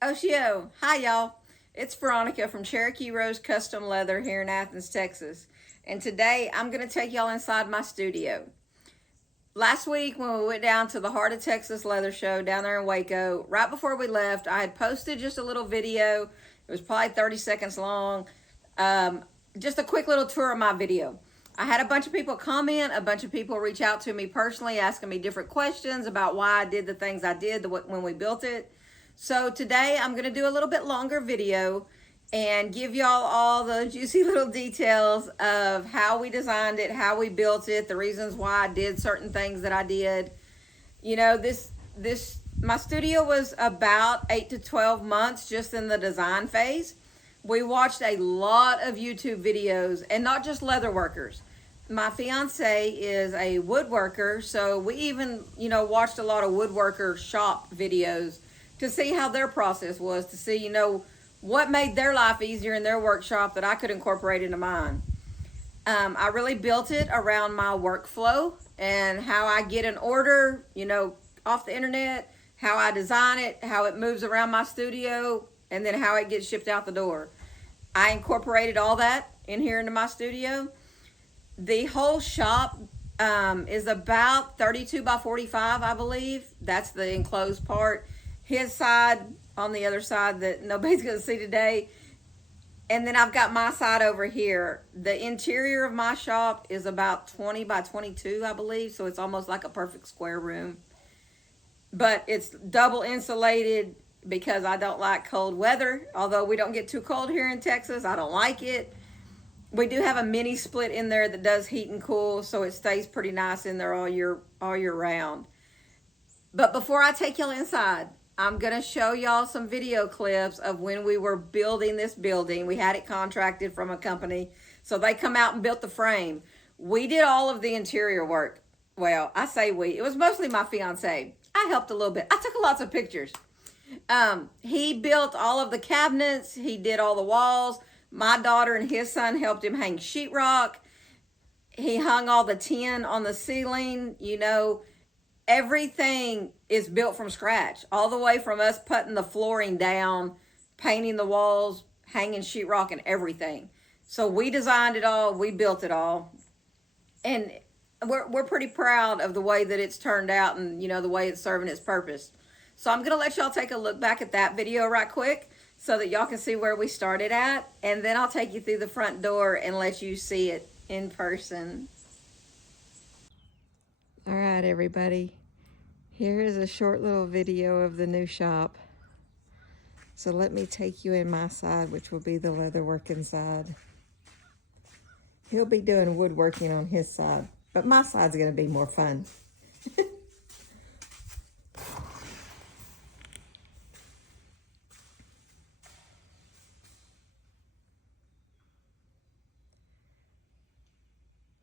Oshio, hi y'all. It's Veronica from Cherokee Rose Custom Leather here in Athens, Texas. And today I'm going to take y'all inside my studio. Last week when we went down to the Heart of Texas Leather Show down there in Waco, right before we left, I had posted just a little video. It was probably 30 seconds long. Um, just a quick little tour of my video. I had a bunch of people comment, a bunch of people reach out to me personally asking me different questions about why I did the things I did when we built it. So today I'm going to do a little bit longer video and give y'all all the juicy little details of how we designed it, how we built it, the reasons why I did certain things that I did. You know, my studio was about 8 to 12 months just in the design phase. We watched a lot of YouTube videos, and not just leather workers. My fiance is a woodworker, so we even, watched a lot of woodworker shop videos to see how their process was, to see, what made their life easier in their workshop that I could incorporate into mine. I really built it around my workflow and how I get an order, off the internet, how I design it, how it moves around my studio, and then how it gets shipped out the door. I incorporated all that in here into my studio. The whole shop is about 32 by 45, I believe. That's the enclosed part. His side on the other side that nobody's going to see today. And then I've got my side over here. The interior of my shop is about 20 by 22, I believe. So it's almost like a perfect square room. But it's double insulated because I don't like cold weather. Although we don't get too cold here in Texas, I don't like it. We do have a mini split in there that does heat and cool, so it stays pretty nice in there all year round. But before I take y'all inside, I'm going to show y'all some video clips of when we were building this building. We had it contracted from a company, so they come out and built the frame. We did all of the interior work. Well, I say we. It was mostly my fiance. I helped a little bit. I took lots of pictures. He built all of the cabinets. He did all the walls. My daughter and his son helped him hang sheetrock. He hung all the tin on the ceiling. Everything is built from scratch, all the way from us putting the flooring down, painting the walls, hanging sheetrock, and everything. So we designed it all, we built it all, and we're pretty proud of the way that it's turned out and the way it's serving its purpose. So I'm gonna let y'all take a look back at that video right quick so that y'all can see where we started at, and then I'll take you through the front door and let you see it in person. All right, everybody. Here is a short little video of the new shop. So let me take you in my side, which will be the leatherworking side. He'll be doing woodworking on his side, but my side's gonna be more fun.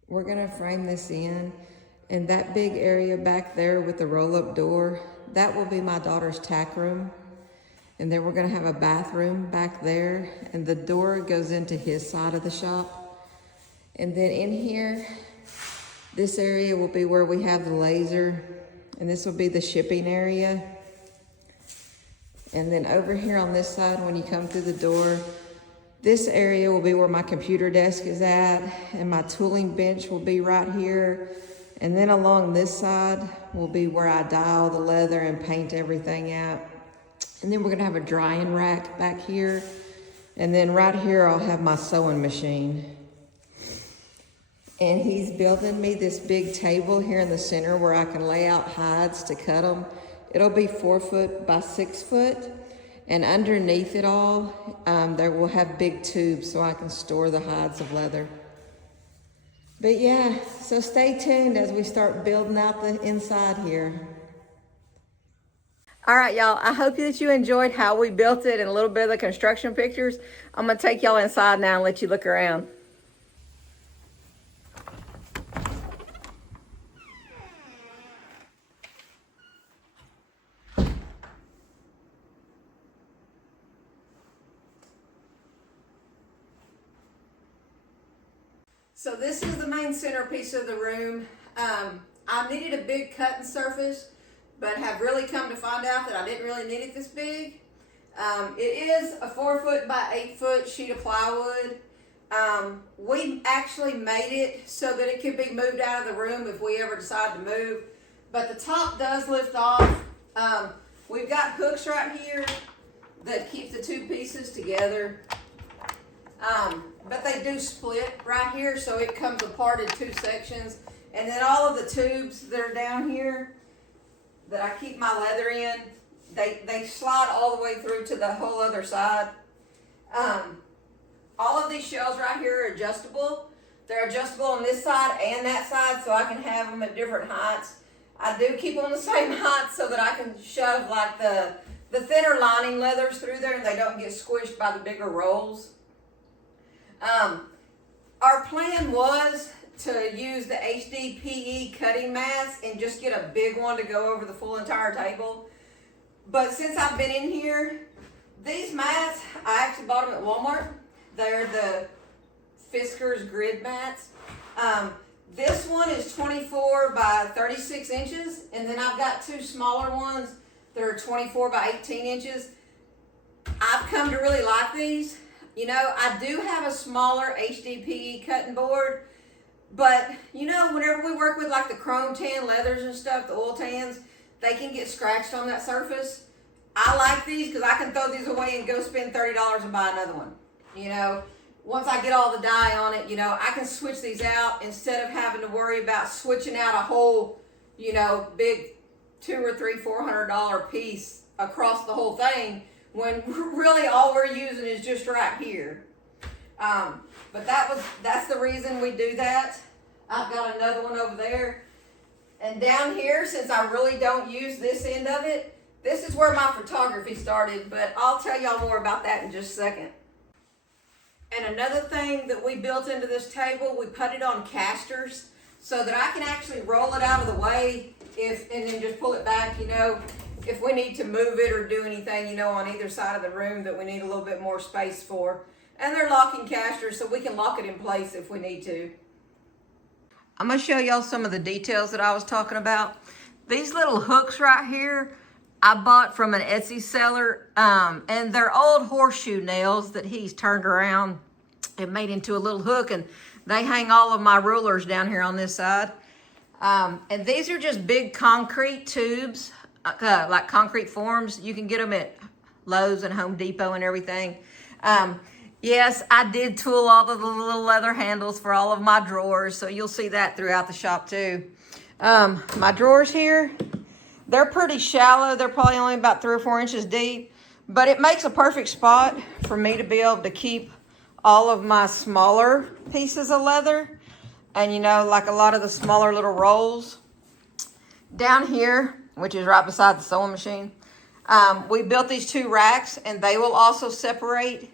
We're gonna frame this in, and that big area back there with the roll-up door, that will be my daughter's tack room. And then we're gonna have a bathroom back there, and the door goes into his side of the shop. And then in here, this area will be where we have the laser, and this will be the shipping area. And then over here on this side, when you come through the door, this area will be where my computer desk is at, and my tooling bench will be right here. And then along this side will be where I dye all the leather and paint everything out. And then we're gonna have a drying rack back here. And then right here, I'll have my sewing machine. And he's building me this big table here in the center where I can lay out hides to cut them. It'll be 4 foot by 6 foot. And underneath it all, there will have big tubes so I can store the hides of leather. But yeah, so stay tuned as we start building out the inside here. All right, y'all, I hope that you enjoyed how we built it and a little bit of the construction pictures. I'm gonna take y'all inside now and let you look around. So this is the main centerpiece of the room. I needed a big cutting surface, but have really come to find out that I didn't really need it this big. It is a 4 foot by 8 foot sheet of plywood. We actually made it so that it could be moved out of the room if we ever decide to move. But the top does lift off. We've got hooks right here that keep the two pieces together. But they do split right here, so it comes apart in two sections. And then all of the tubes that are down here that I keep my leather in, they slide all the way through to the whole other side. All of these shelves right here are adjustable. They're adjustable on this side and that side, so I can have them at different heights. I do keep them the same height so that I can shove like the thinner lining leathers through there and they don't get squished by the bigger rolls. Our plan was to use the HDPE cutting mats and just get a big one to go over the full entire table. But since I've been in here, these mats, I actually bought them at Walmart. They're the Fisker's grid mats. This one is 24 by 36 inches, and then I've got two smaller ones that are 24 by 18 inches. I've come to really like these. You know, I do have a smaller HDPE cutting board, but you know, whenever we work with like the chrome tan leathers and stuff, the oil tans, they can get scratched on that surface. I like these because I can throw these away and go spend $30 and buy another one. You know, once I get all the dye on it, you know, I can switch these out instead of having to worry about switching out a whole, you know, big $200 or $400 piece across the whole thing, when really all we're using is just right here. But that's the reason we do that. I've got another one over there. And down here, since I really don't use this end of it, this is where my photography started, but I'll tell y'all more about that in just a second. And another thing that we built into this table, we put it on casters so that I can actually roll it out of the way and then just pull it back, you know, if we need to move it or do anything, you know, on either side of the room that we need a little bit more space for. And they're locking casters, so we can lock it in place if we need to. I'm going to show y'all some of the details that I was talking about. These little hooks right here, I bought from an Etsy seller, and they're old horseshoe nails that he's turned around and made into a little hook, and they hang all of my rulers down here on this side. And these are just big concrete tubes, like concrete forms. You can get them at Lowe's and Home Depot and everything. Yes, I did tool all of the little leather handles for all of my drawers, so you'll see that throughout the shop too. My drawers here, they're pretty shallow. They're probably only about 3 or 4 inches deep, but it makes a perfect spot for me to be able to keep all of my smaller pieces of leather and, you know, like a lot of the smaller little rolls. Down here, which is right beside the sewing machine, we built these 2 racks, and they will also separate.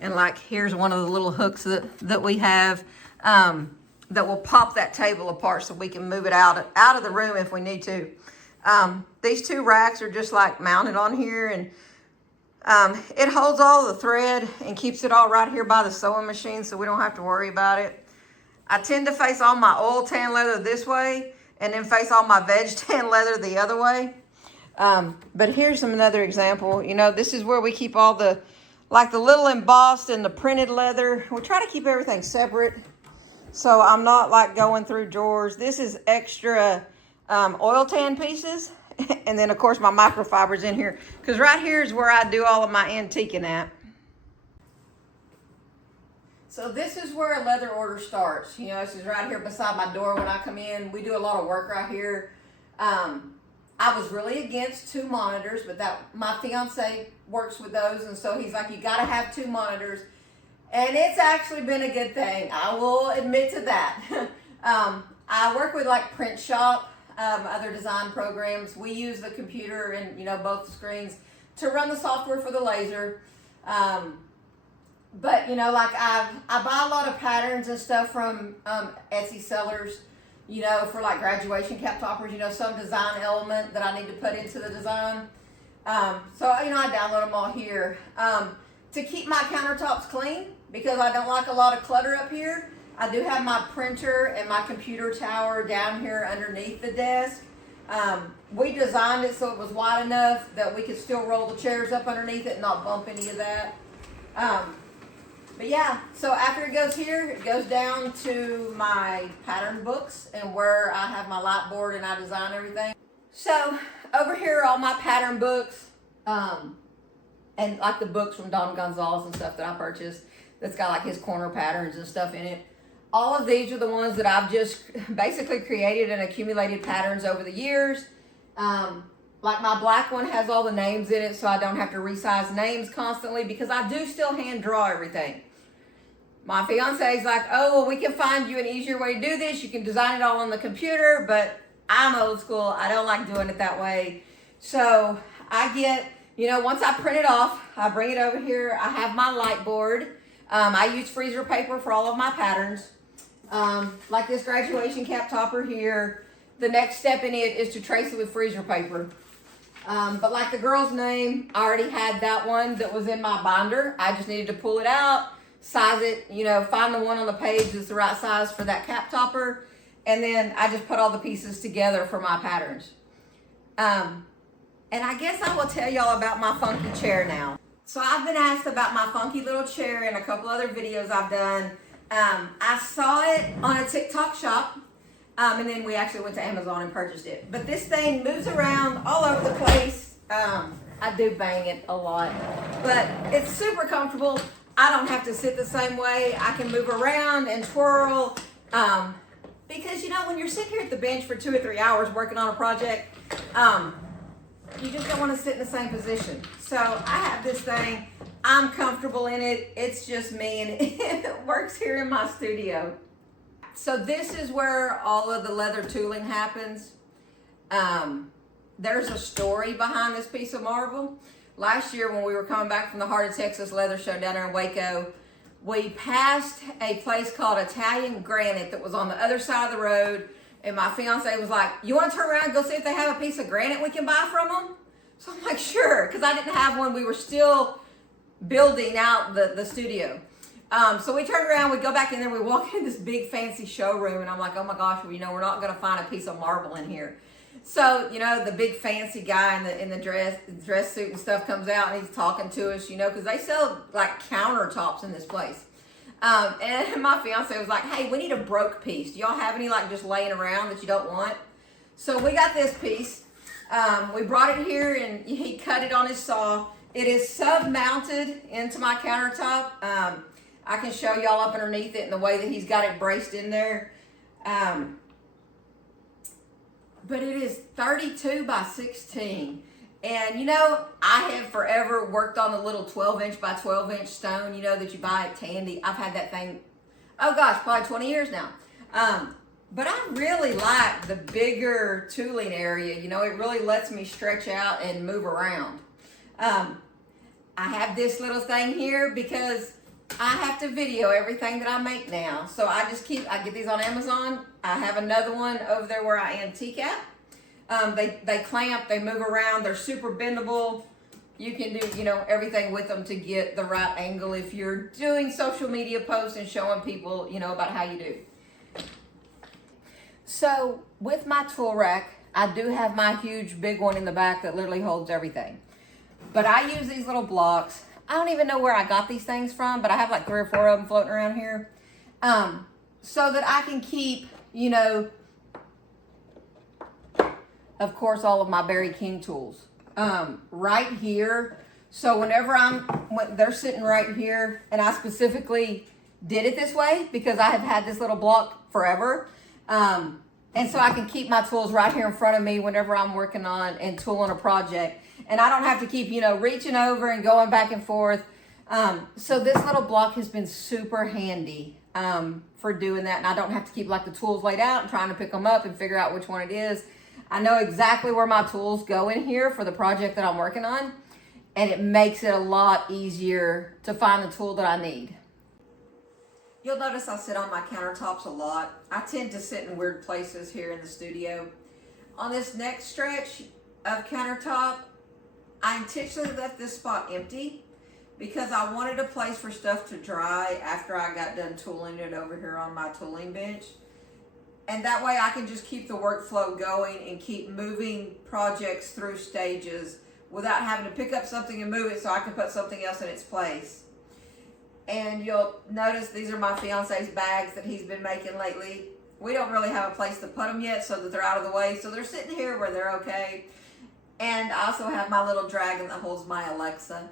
And like, here's one of the little hooks that we have that will pop that table apart so we can move it out of the room if we need to. These 2 racks are just like mounted on here, and it holds all the thread and keeps it all right here by the sewing machine, so we don't have to worry about it. I tend to face all my oil tan leather this way and then face all my veg tan leather the other way. But here's another example. You know, this is where we keep all the, like the little embossed and the printed leather. We try to keep everything separate, so I'm not like going through drawers. This is extra oil tan pieces. And then of course my microfiber's in here, because right here is where I do all of my antiquing at. So this is where a leather order starts. You know, this is right here beside my door when I come in. We do a lot of work right here. I was really against 2 monitors, but my fiance works with those, and so he's like, you gotta have 2 monitors. And it's actually been a good thing. I will admit to that. I work with like Print Shop, other design programs. We use the computer and, you know, both screens to run the software for the laser. But, you know, like I buy a lot of patterns and stuff from Etsy sellers, you know, for like graduation cap toppers, you know, some design element that I need to put into the design. So, you know, I download them all here. To keep my countertops clean, because I don't like a lot of clutter up here, I do have my printer and my computer tower down here underneath the desk. We designed it so it was wide enough that we could still roll the chairs up underneath it and not bump any of that. But yeah, so after it goes here, it goes down to my pattern books and where I have my light board and I design everything. So over here are all my pattern books, and like the books from Don Gonzalez and stuff that I purchased that's got like his corner patterns and stuff in it. All of these are the ones that I've just basically created and accumulated patterns over the years. Like my black one has all the names in it, so I don't have to resize names constantly because I do still hand draw everything. My fiance's like, oh, well, we can find you an easier way to do this. You can design it all on the computer, but I'm old school. I don't like doing it that way. So I get, once I print it off, I bring it over here. I have my light board. I use freezer paper for all of my patterns. Like this graduation cap topper here. The next step in it is to trace it with freezer paper. But like the girl's name, I already had that one that was in my binder. I just needed to pull it out, size it, find the one on the page that's the right size for that cap topper. And then I just put all the pieces together for my patterns. And I guess I will tell y'all about my funky chair now. So I've been asked about my funky little chair in a couple other videos I've done. I saw it on a TikTok shop. And then we actually went to Amazon and purchased it. But this thing moves around all over the place. I do bang it a lot. But it's super comfortable. I don't have to sit the same way. I can move around and twirl. Because, when you're sitting here at the bench for 2 or 3 hours working on a project, you just don't want to sit in the same position. So I have this thing. I'm comfortable in it. It's just me, and it works here in my studio. So this is where all of the leather tooling happens. There's a story behind this piece of marble. Last year when we were coming back from the Heart of Texas Leather Show down there in Waco, we passed a place called Italian Granite that was on the other side of the road. And my fiance was like, you want to turn around and go see if they have a piece of granite we can buy from them? So I'm like, sure, because I didn't have one. We were still building out the studio. So we turned around, we go back in there, we walk in this big fancy showroom, and I'm like, oh my gosh, we're not going to find a piece of marble in here. So, the big fancy guy in the dress suit and stuff comes out, and he's talking to us, because they sell like countertops in this place. And my fiance was like, hey, we need a broke piece. Do y'all have any like just laying around that you don't want? So we got this piece. We brought it here, and he cut it on his saw. It is sub-mounted into my countertop. I can show y'all up underneath it and the way that he's got it braced in there. But it is 32 by 16. And I have forever worked on the little 12-inch by 12-inch stone, that you buy at Tandy. I've had that thing, oh gosh, probably 20 years now. But I really like the bigger tooling area. It really lets me stretch out and move around. I have this little thing here because I have to video everything that I make now. So I get these on Amazon. I have another one over there where I antique at. They clamp, they move around, they're super bendable. You can do, everything with them to get the right angle if you're doing social media posts and showing people, about how you do. So with my tool rack, I do have my huge big one in the back that literally holds everything. But I use these little blocks. I don't even know where I got these things from, but I have like 3 or 4 of them floating around here. So that I can keep, of course, all of my Barry King tools right here. So whenever they're sitting right here, and I specifically did it this way because I have had this little block forever. And so I can keep my tools right here in front of me whenever I'm working on and tooling a project. And I don't have to keep, reaching over and going back and forth. So this little block has been super handy for doing that. And I don't have to keep like the tools laid out and trying to pick them up and figure out which one it is. I know exactly where my tools go in here for the project that I'm working on. And it makes it a lot easier to find the tool that I need. You'll notice I sit on my countertops a lot. I tend to sit in weird places here in the studio. On this next stretch of countertop, I intentionally left this spot empty because I wanted a place for stuff to dry after I got done tooling it over here on my tooling bench. And that way I can just keep the workflow going and keep moving projects through stages without having to pick up something and move it so I can put something else in its place. And you'll notice these are my fiance's bags that he's been making lately. We don't really have a place to put them yet so that they're out of the way. So they're sitting here where they're okay. And I also have my little dragon that holds my Alexa.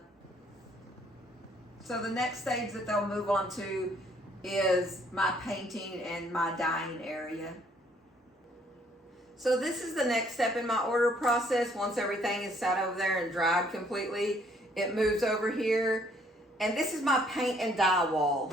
So the next stage that they'll move on to is my painting and my dyeing area. So this is the next step in my order process. Once everything is sat over there and dried completely, it moves over here. And this is my paint and dye wall.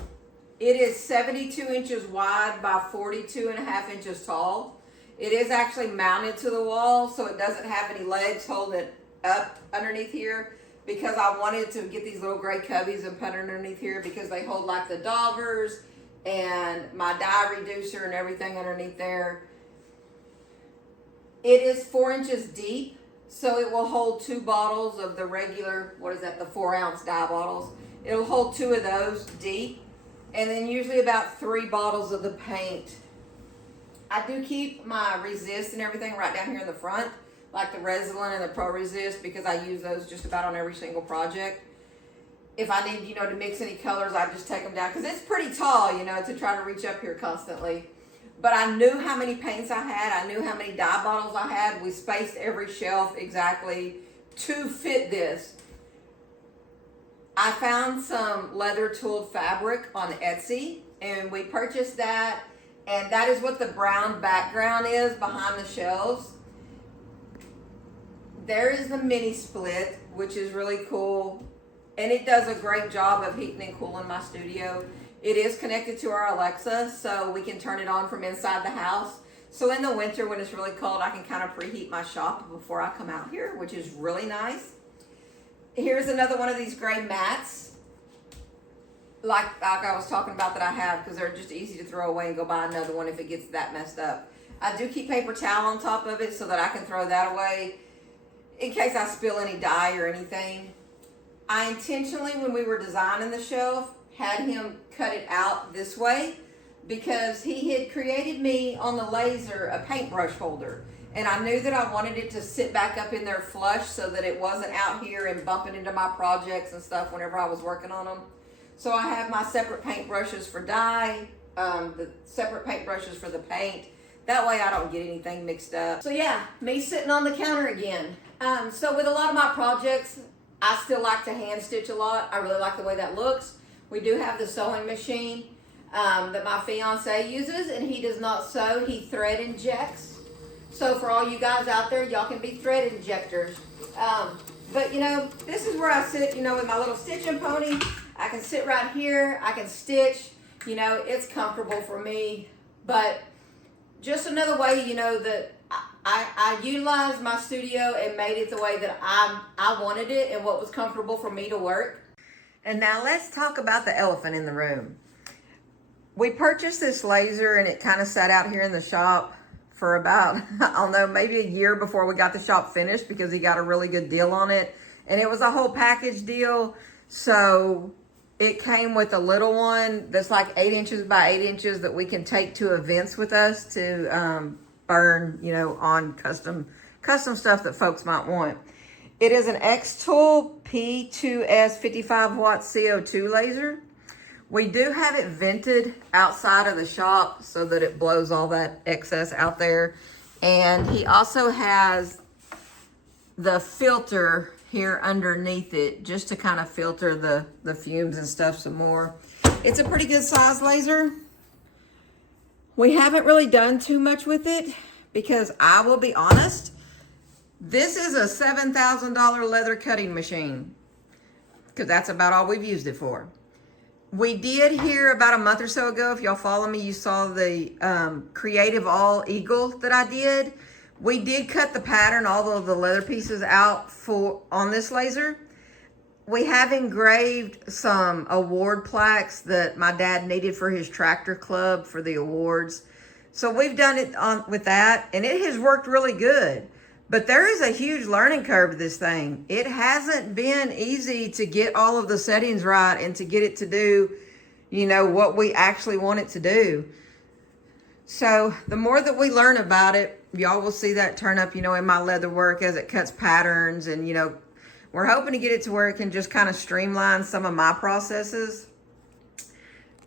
It is 72 inches wide by 42.5 inches tall. It is actually mounted to the wall, so it doesn't have any legs holding it up underneath here, because I wanted to get these little gray cubbies and put underneath here because they hold like the daubers and my dye reducer and everything underneath there. It is 4 inches deep, so it will hold 2 bottles of the regular, what is that, the 4-ounce dye bottles. It'll hold 2 of those deep, and then usually about 3 bottles of the paint. I do keep my resist and everything right down here in the front, like the Resilin and the Pro Resist, because I use those just about on every single project. If I need, to mix any colors, I just take them down, because it's pretty tall, to try to reach up here constantly. But I knew how many paints I had. I knew how many dye bottles I had. We spaced every shelf exactly to fit this. I found some leather tooled fabric on Etsy, and we purchased that, and that is what the brown background is behind the shelves. There is the mini split, which is really cool, and it does a great job of heating and cooling my studio. It is connected to our Alexa, so we can turn it on from inside the house. So in the winter, when it's really cold, I can kind of preheat my shop before I come out here, which is really nice. Here's another one of these gray mats, like I was talking about, that I have, because they're just easy to throw away and go buy another one if it gets that messed up. I do keep paper towel on top of it so that I can throw that away in case I spill any dye or anything. I intentionally, when we were designing the shelf, had him cut it out this way because he had created me on the laser a paintbrush holder. And I knew that I wanted it to sit back up in there flush so that it wasn't out here and bumping into my projects and stuff whenever I was working on them. So I have my separate paintbrushes for dye, the separate paintbrushes for the paint. That way I don't get anything mixed up. So yeah, me sitting on the counter again. So with a lot of my projects, I still like to hand stitch a lot. I really like the way that looks. We do have the sewing machine that my fiance uses, and he does not sew, he thread injects. So for all you guys out there, y'all can be thread injectors. But this is where I sit, with my little stitching pony. I can sit right here, I can stitch, it's comfortable for me. But just another way, that I utilized my studio and made it the way that I wanted it and what was comfortable for me to work. And now let's talk about the elephant in the room. We purchased this laser, and it kind of sat out here in the shop for about, I don't know, maybe a year before we got the shop finished, because he got a really good deal on it. And it was a whole package deal. So it came with a little one that's like 8 inches by 8 inches that we can take to events with us to burn, on custom stuff that folks might want. It is an X-Tool P2S 55 watt CO2 laser. We do have it vented outside of the shop so that it blows all that excess out there. And he also has the filter here underneath it just to kind of filter the fumes and stuff some more. It's a pretty good size laser. We haven't really done too much with it because I will be honest, this is a $7,000 leather cutting machine, because that's about all we've used it for. We did hear about a month or so ago, if y'all follow me, you saw the Creative All Eagle that I did. We did cut the pattern, all of the leather pieces out on this laser. We have engraved some award plaques that my dad needed for his tractor club for the awards. So we've done it with that, and it has worked really good. But there is a huge learning curve to this thing. It hasn't been easy to get all of the settings right and to get it to do, what we actually want it to do. So the more that we learn about it, y'all will see that turn up, in my leather work as it cuts patterns. And, we're hoping to get it to where it can just kind of streamline some of my processes.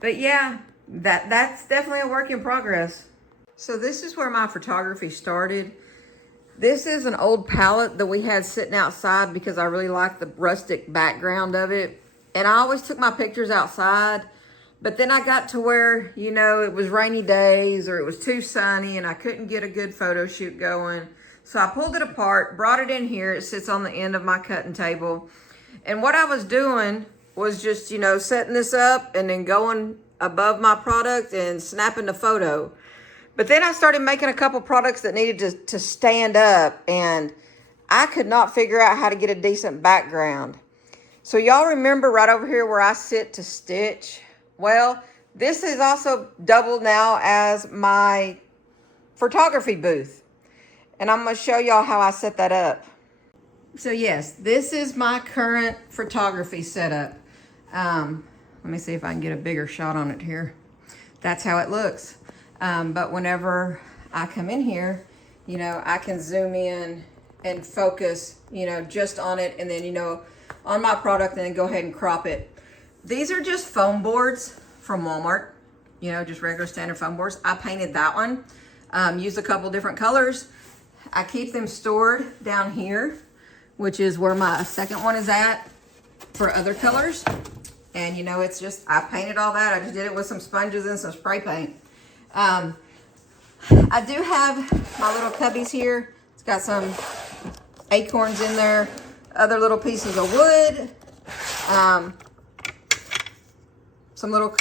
But yeah, that's definitely a work in progress. So this is where my photography started. This is an old palette that we had sitting outside because I really liked the rustic background of it. And I always took my pictures outside. But then I got to where, it was rainy days or it was too sunny and I couldn't get a good photo shoot going. So I pulled it apart, brought it in here. It sits on the end of my cutting table. And what I was doing was just, setting this up and then going above my product and snapping the photo. But then I started making a couple products that needed to stand up, and I could not figure out how to get a decent background. So y'all remember right over here where I sit to stitch? Well, this is also doubled now as my photography booth. And I'm going to show y'all how I set that up. So yes, this is my current photography setup. Let me see if I can get a bigger shot on it here. That's how it looks. But whenever I come in here, I can zoom in and focus, just on it. And then, on my product, and then go ahead and crop it. These are just foam boards from Walmart, just regular standard foam boards. I painted that one, used a couple different colors. I keep them stored down here, which is where my second one is at for other colors. And it's just, I painted all that. I just did it with some sponges and some spray paint. I do have my little cubbies here. It's got some acorns in there, other little pieces of wood, some little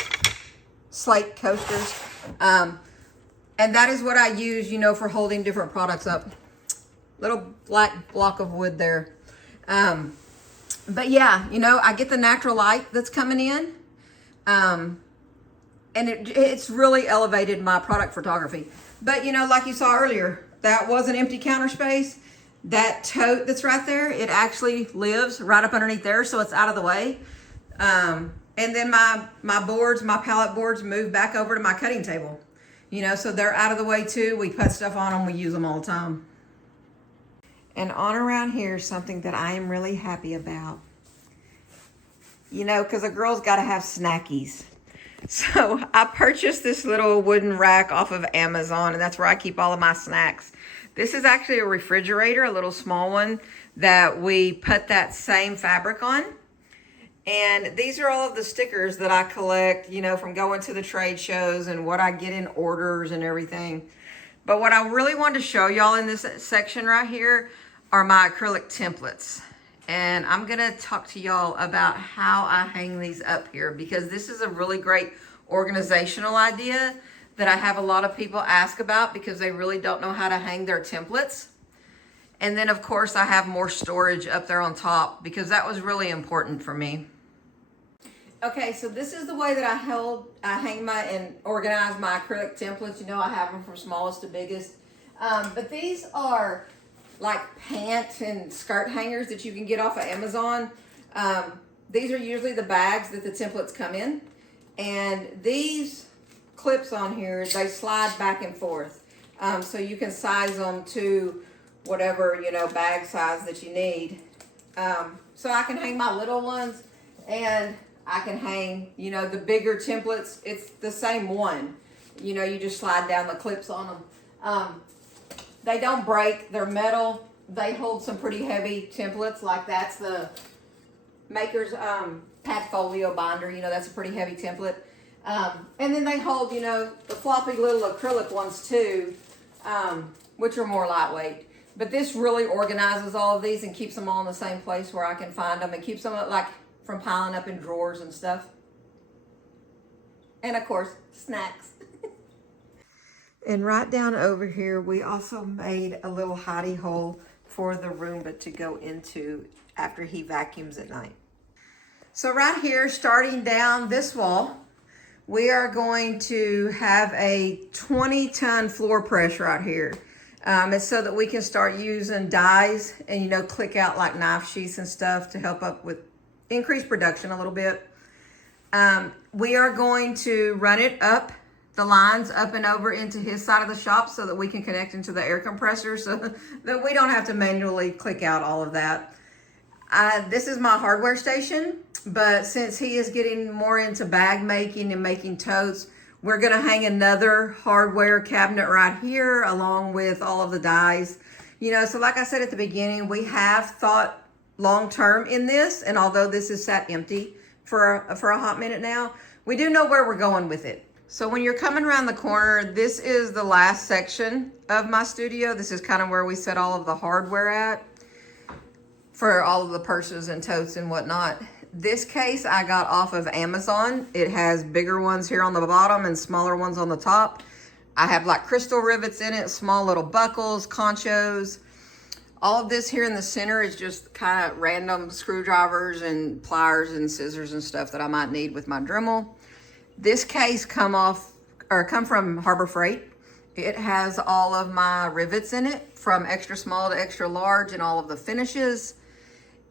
slate coasters. And that is what I use, for holding different products up. Little black block of wood there. But yeah, I get the natural light that's coming in. And it's really elevated my product photography. But, like you saw earlier, that was an empty counter space. That tote that's right there, it actually lives right up underneath there, so it's out of the way. And then my boards, my pallet boards, move back over to my cutting table. So they're out of the way too. We put stuff on them. We use them all the time. And on around here, something that I am really happy about. Because a girl's got to have snackies. So I purchased this little wooden rack off of Amazon, and that's where I keep all of my snacks. This is actually a refrigerator, a little small one that we put that same fabric on. And these are all of the stickers that I collect, from going to the trade shows and what I get in orders and everything. But what I really wanted to show y'all in this section right here are my acrylic templates. And I'm gonna talk to y'all about how I hang these up here, because this is a really great organizational idea that I have a lot of people ask about because they really don't know how to hang their templates. And then of course I have more storage up there on top because that was really important for me. Okay, so this is the way that I hang and organize my acrylic templates. I have them from smallest to biggest. But these are like pant and skirt hangers that you can get off of Amazon. These are usually the bags that the templates come in. And these clips on here, they slide back and forth. So you can size them to whatever, bag size that you need. So I can hang my little ones, and I can hang, the bigger templates. It's the same one. You just slide down the clips on them. They don't break. They're metal. They hold some pretty heavy templates. Like that's the Maker's Padfolio binder. That's a pretty heavy template. And then they hold, the floppy little acrylic ones too, which are more lightweight. But this really organizes all of these and keeps them all in the same place where I can find them, and keeps them like from piling up in drawers and stuff. And of course, snacks. And right down over here, we also made a little hidey hole for the Roomba to go into after he vacuums at night. So right here, starting down this wall, we are going to have a 20-ton floor press right here. It's so that we can start using dies and, click out like knife sheaths and stuff to help up with increased production a little bit. We are going to run it up the lines up and over into his side of the shop so that we can connect into the air compressor so that we don't have to manually click out all of that. This is my hardware station, but since he is getting more into bag making and making totes, we're going to hang another hardware cabinet right here along with all of the dies. You know, so like I said at the beginning, we have thought long term in this, and although this is sat empty for a hot minute now, we do know where we're going with it. So when you're coming around the corner, this is the last section of my studio. This is kind of where we set all of the hardware at for all of the purses and totes and whatnot. This case I got off of Amazon. It has bigger ones here on the bottom and smaller ones on the top. I have like crystal rivets in it, small little buckles, conchos. All of this here in the center is just kind of random screwdrivers and pliers and scissors and stuff that I might need with my Dremel. This case come from Harbor Freight. It has all of my rivets in it from extra small to extra large and all of the finishes.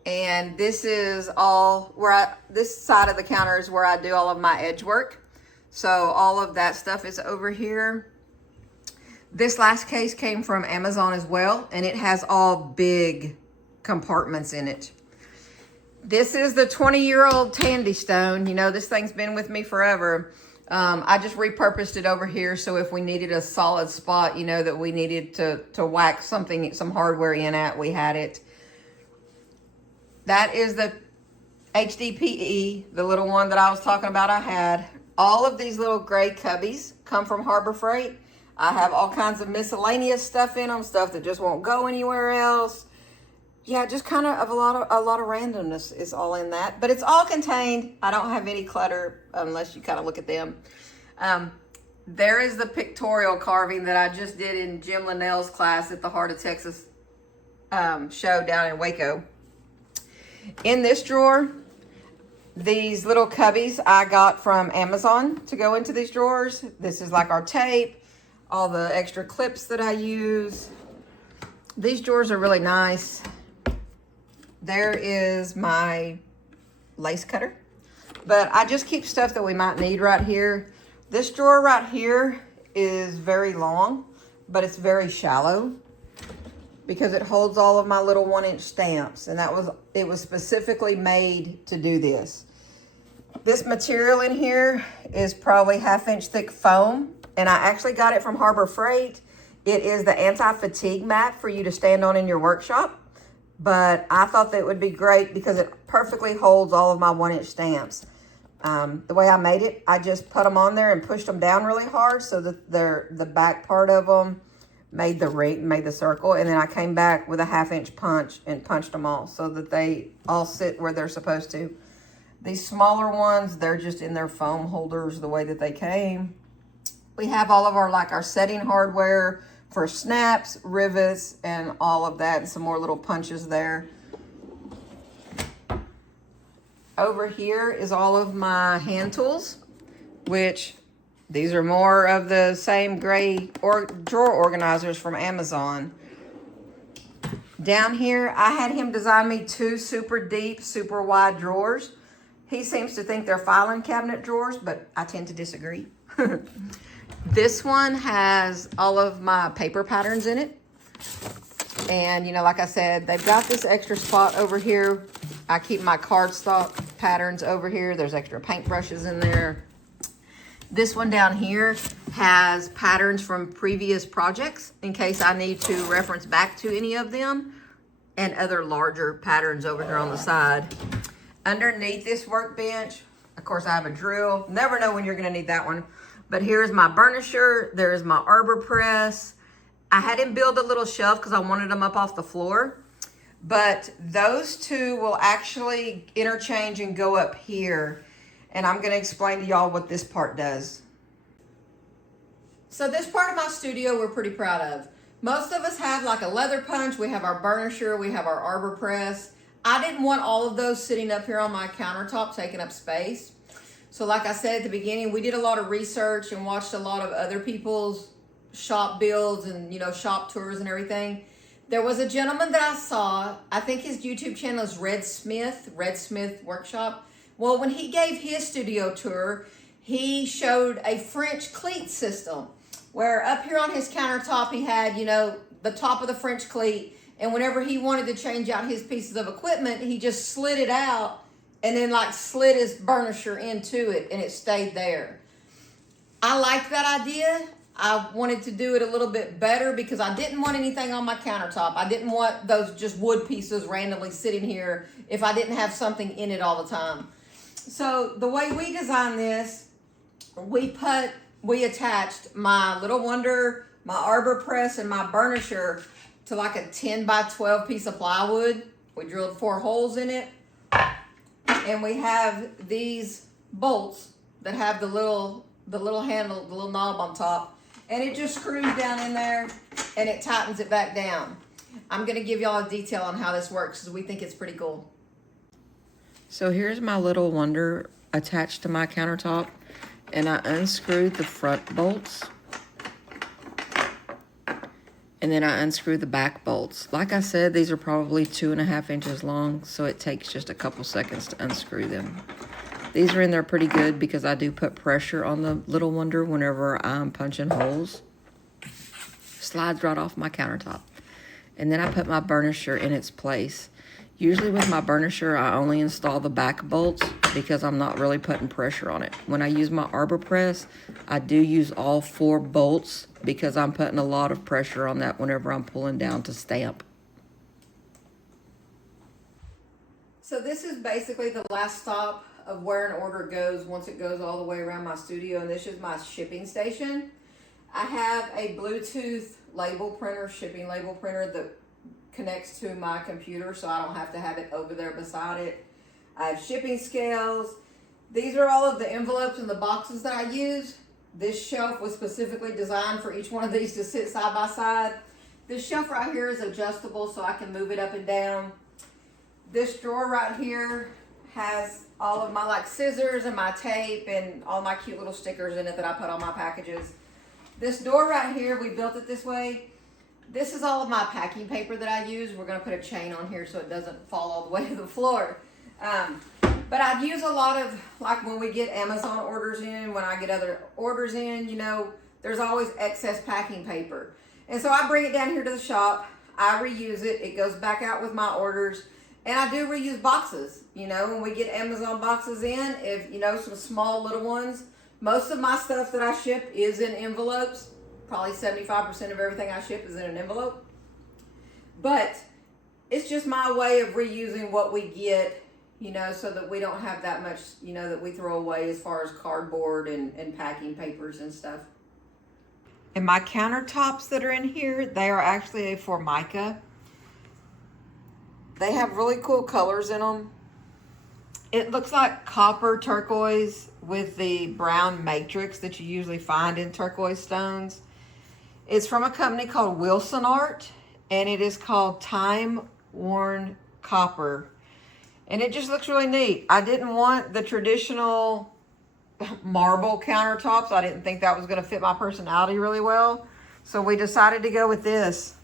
And this is all where this side of the counter is where I do all of my edge work. So all of that stuff is over here. This last case came from Amazon as well, and it has all big compartments in it. This is the 20-year-old Tandy Stone. You know, this thing's been with me forever. I just repurposed it over here so if we needed a solid spot, you know, that we needed to whack some hardware in at, we had it. That is the HDPE, the little one that I was talking about I had. All of these little gray cubbies come from Harbor Freight. I have all kinds of miscellaneous stuff in them, stuff that just won't go anywhere else. Yeah, just kind of a lot of randomness is all in that, but it's all contained. I don't have any clutter unless you kind of look at them. There is the pictorial carving that I just did in Jim Linnell's class at the Heart of Texas show down in Waco. In this drawer, these little cubbies I got from Amazon to go into these drawers. This is like our tape, all the extra clips that I use. These drawers are really nice. There is my lace cutter, but I just keep stuff that we might need right here. This drawer right here is very long, but it's very shallow because it holds all of my little 1-inch stamps, and it was specifically made to do this. This material in here is probably 1/2-inch thick foam, and I actually got it from Harbor Freight. It is the anti-fatigue mat for you to stand on in your workshop. But I thought that it would be great because it perfectly holds all of my 1-inch stamps. The way I made it, I just put them on there and pushed them down really hard so that the back part of them made the ring, made the circle. And then I came back with a 1/2-inch punch and punched them all so that they all sit where they're supposed to. These smaller ones, they're just in their foam holders the way that they came. We have all of our setting hardware for snaps, rivets, and all of that, and some more little punches there. Over here is all of my hand tools, which these are more of the same gray drawer organizers from Amazon. Down here, I had him design me 2 super deep, super wide drawers. He seems to think they're filing cabinet drawers, but I tend to disagree. This one has all of my paper patterns in it. And, you know, like I said, they've got this extra spot over here. I keep my cardstock patterns over here. There's extra paintbrushes in there. This one down here has patterns from previous projects in case I need to reference back to any of them, and other larger patterns over here on the side. Underneath this workbench, of course, I have a drill. Never know when you're going to need that one. But here's my burnisher. There's my arbor press. I had him build a little shelf because I wanted them up off the floor. But those two will actually interchange and go up here. And I'm going to explain to y'all what this part does. So this part of my studio we're pretty proud of. Most of us have like a leather punch. We have our burnisher. We have our arbor press. I didn't want all of those sitting up here on my countertop taking up space. So like I said at the beginning, we did a lot of research and watched a lot of other people's shop builds and, you know, shop tours and everything. There was a gentleman that I saw, I think his YouTube channel is Red Smith Workshop. Well, when he gave his studio tour, he showed a French cleat system where up here on his countertop he had, you know, the top of the French cleat, and whenever he wanted to change out his pieces of equipment, he just slid it out and then like slid his burnisher into it and it stayed there. I liked that idea. I wanted to do it a little bit better because I didn't want anything on my countertop. I didn't want those just wood pieces randomly sitting here if I didn't have something in it all the time. So the way we designed this, we attached my Little Wonder, my arbor press, and my burnisher to like a 10 by 12 piece of plywood. We drilled 4 holes in it. And we have these bolts that have the little handle, the little knob on top. And it just screws down in there and it tightens it back down. I'm gonna give y'all a detail on how this works because we think it's pretty cool. So here's my Little Wonder attached to my countertop, and I unscrewed the front bolts. And then I unscrewed the back bolts. Like I said, these are probably 2.5 inches long, so it takes just a couple seconds to unscrew them. These are in there pretty good because I do put pressure on the Little Wonder whenever I'm punching holes. Slides right off my countertop. And then I put my burnisher in its place. Usually with my burnisher, I only install the back bolts because I'm not really putting pressure on it. When I use my arbor press, I do use all 4 bolts because I'm putting a lot of pressure on that whenever I'm pulling down to stamp. So this is basically the last stop of where an order goes once it goes all the way around my studio, and this is my shipping station. I have a Bluetooth label printer, shipping label printer that connects to my computer so I don't have to have it over there beside it. I have shipping scales. These are all of the envelopes and the boxes that I use. This shelf was specifically designed for each one of these to sit side by side. This shelf right here is adjustable so I can move it up and down. This drawer right here has all of my like scissors and my tape and all my cute little stickers in it that I put on my packages. This door right here, we built it this way. This is all of my packing paper that I use. We're gonna put a chain on here so it doesn't fall all the way to the floor. But I use a lot of, like when we get Amazon orders in, when I get other orders in, you know, there's always excess packing paper. And so I bring it down here to the shop, I reuse it, it goes back out with my orders, and I do reuse boxes. You know, when we get Amazon boxes in, if, you know, some small little ones, most of my stuff that I ship is in envelopes. Probably 75% of everything I ship is in an envelope. But it's just my way of reusing what we get, you know, so that we don't have that much, you know, that we throw away as far as cardboard and packing papers and stuff. And my countertops that are in here, they are actually a Formica. They have really cool colors in them. It looks like copper turquoise with the brown matrix that you usually find in turquoise stones. It's from a company called Wilson Art, and it is called Time Worn Copper. And it just looks really neat. I didn't want the traditional marble countertops. I didn't think that was going to fit my personality really well. So we decided to go with this.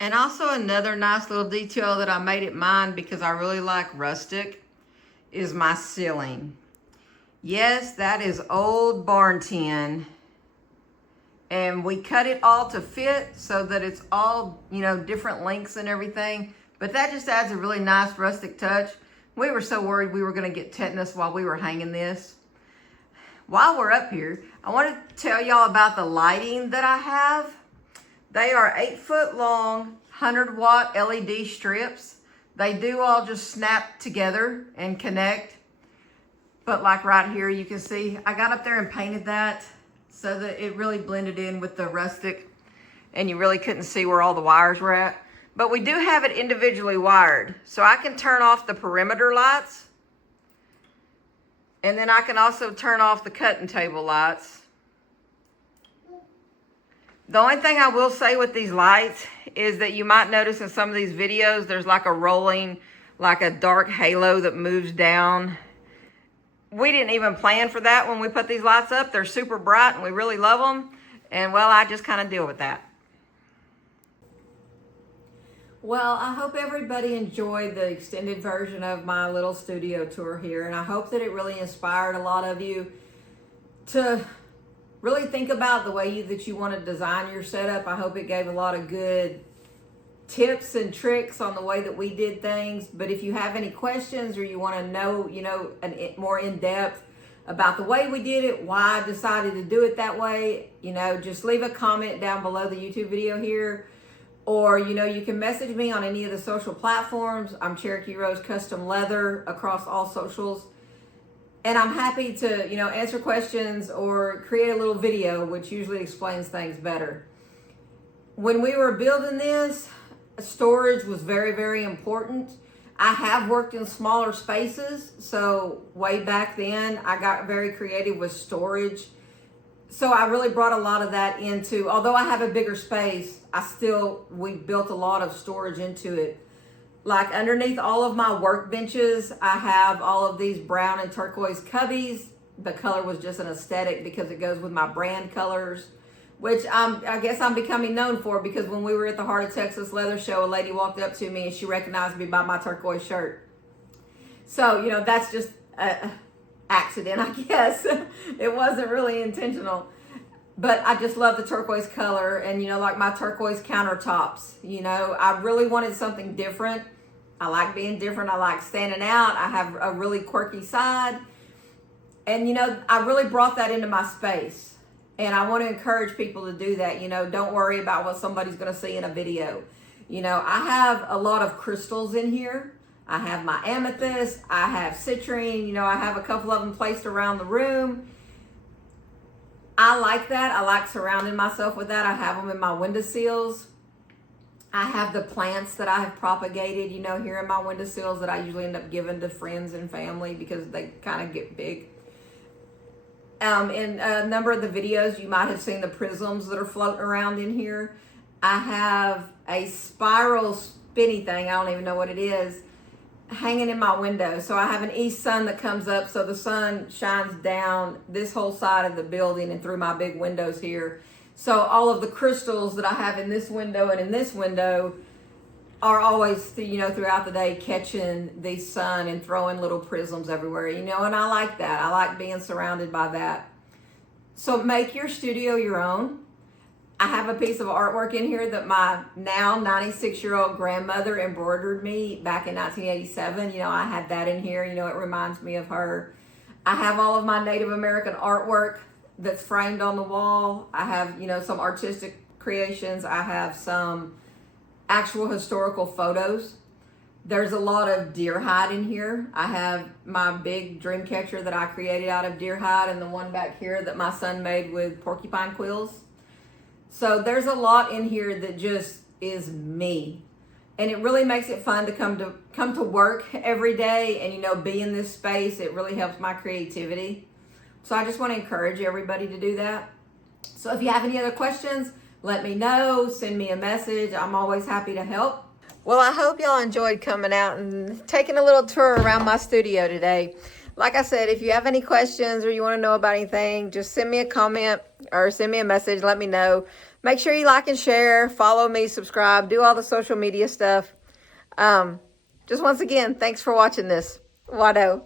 And also another nice little detail that I made it mine because I really like rustic is my ceiling. Yes, that is old barn tin. And we cut it all to fit so that it's all, you know, different lengths and everything. But that just adds a really nice rustic touch. We were so worried we were going to get tetanus while we were hanging this. While we're up here, I want to tell y'all about the lighting that I have. They are 8-foot long, 100-watt LED strips. They do all just snap together and connect. But like right here, you can see, I got up there and painted that so that it really blended in with the rustic and you really couldn't see where all the wires were at. But we do have it individually wired. So I can turn off the perimeter lights. And then I can also turn off the cutting table lights. The only thing I will say with these lights is that you might notice in some of these videos, there's like a rolling, like a dark halo that moves down. We didn't even plan for that when we put these lights up. They're super bright and we really love them. And well, I just kind of deal with that. Well, I hope everybody enjoyed the extended version of my little studio tour here, and I hope that it really inspired a lot of you to really think about the way that you want to design your setup. I hope it gave a lot of good tips and tricks on the way that we did things. But if you have any questions or you want to know, more in depth about the way we did it, why I decided to do it that way, just leave a comment down below the YouTube video here. Or, you can message me on any of the social platforms. I'm Cherokee Rose Custom Leather across all socials. And I'm happy to, answer questions or create a little video, which usually explains things better. When we were building this, storage was very, very important. I have worked in smaller spaces, so way back then I got very creative with storage. So I really brought a lot of that into, although I have a bigger space, we built a lot of storage into it. Like underneath all of my workbenches, I have all of these brown and turquoise cubbies. The color was just an aesthetic because it goes with my brand colors, which I guess I'm becoming known for, because when we were at the Heart of Texas Leather Show, a lady walked up to me and she recognized me by my turquoise shirt. So, that's just an accident, I guess. It wasn't really intentional. But I just love the turquoise color, and like my turquoise countertops. I really wanted something different. I like being different. I like standing out. I have a really quirky side. And I really brought that into my space. And I want to encourage people to do that. Don't worry about what somebody's going to see in a video. I have a lot of crystals in here. I have my amethyst. I have citrine. I have a couple of them placed around the room. I like that. I like surrounding myself with that. I have them in my windowsills. I have the plants that I have propagated, here in my windowsills that I usually end up giving to friends and family because they kind of get big. In a number of the videos, you might have seen the prisms that are floating around in here. I have a spiral spinny thing, I don't even know what it is, hanging in my window. So I have an east sun that comes up, so the sun shines down this whole side of the building and through my big windows here. So all of the crystals that I have in this window and in this window are always, throughout the day catching the sun and throwing little prisms everywhere, and I like that. I like being surrounded by that. So make your studio your own. I have a piece of artwork in here that my now 96-year-old grandmother embroidered me back in 1987. I had that in here. It reminds me of her. I have all of my Native American artwork that's framed on the wall. I have, some artistic creations. I have some actual historical photos. There's a lot of deer hide in here. I have my big dream catcher that I created out of deer hide, and the one back here that my son made with porcupine quills. So there's a lot in here that just is me. And it really makes it fun to come to work every day and, be in this space. It really helps my creativity. So I just want to encourage everybody to do that. So if you have any other questions, let me know. Send me a message. I'm always happy to help. Well, I hope y'all enjoyed coming out and taking a little tour around my studio today. Like I said, if you have any questions or you want to know about anything, just send me a comment or send me a message. Let me know. Make sure you like and share, follow me, subscribe, do all the social media stuff. Just once again, thanks for watching this. Wado.